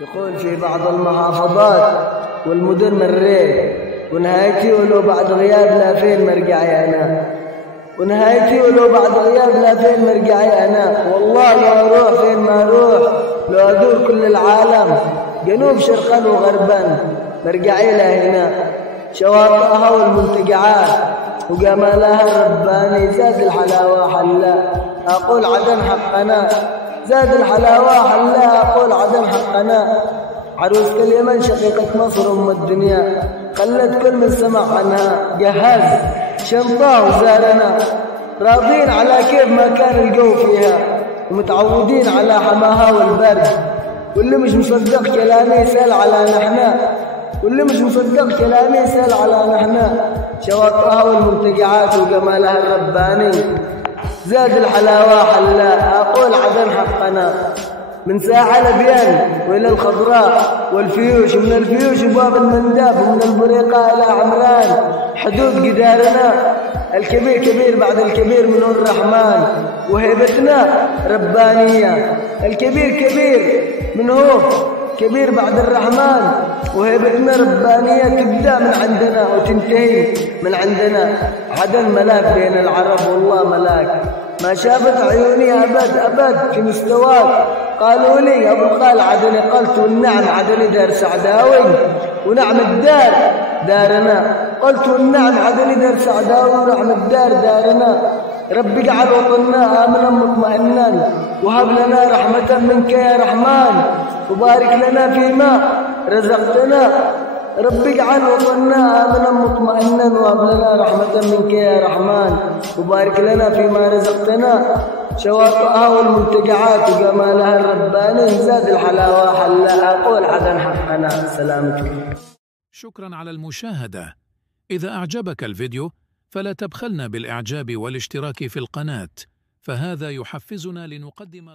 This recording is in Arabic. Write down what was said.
يقول في بعض المحافظات والمدن مريت، ونهايتي ولو بعد غياب لا فين مرجعي أنا، ونهايتي ولو بعد غياب لا فين مرجعي أنا. والله لو أروح فين ما أروح، لو أدور كل العالم جنوب شرقا وغربا مرجعي لهنا. شواطئها والمنتجعات وجمالها الرباني زاد الحلاوة حلا، أقول عدن حقنا زاد الحلاوة حلا، أقول عدن حقنا. عروسة اليمن شقيقة مصر أم الدنيا، خلت كل من سمع عنها جهز شنطاه وزارنا. راضين على كيف ما كان الجو فيها، ومتعودين على حماها والبرد. واللي مش مصدق كلامي يسأل على نحنا، واللي مش مصدق كلامي يسأل على نحنا. شواطئها والمنتجعات وجمالها الرباني زاد الحلاوة حلا، أقول عدن حقنا. من ساعة لبيان وإلى الخضراء والفيوش، ومن الفيوش باب المنداب، ومن البريقة إلى عمران. حدود جدارنا الكبير كبير بعد الكبير منه الرحمن، وهيبتنا ربانية. الكبير كبير منه كبير بعد الرحمن، وهيبتنا ربانية تبدأ من عندنا وتنتهي من عندنا. عدن ملاك بين العرب والله ملاك، ما شافت عيوني أبد أبد في مستواك. قالوا لي أبو القال عدني، قلت والنعم عدني دار سعداوي، ونعم الدار دارنا. قلت والنعم عدني دار سعداوي، ونعم الدار دارنا. ربي اجعل وطننا آمنا مطمئنا، وهب لنا رحمة منك يا رحمن، وبارك لنا فيما رزقتنا. ربي اجعل وطننا آمنا مطمئنا، وهب لنا رحمة منك يا رحمن، وبارك لنا فيما رزقتنا. شواطئها والمنتجعات وجمالها الرباني زاد الحلاوة حلا، أقول عدن حقنا. سلامتك. شكرا على المشاهدة. إذا أعجبك الفيديو فلا تبخلنا بالإعجاب والاشتراك في القناة، فهذا يحفزنا لنقدم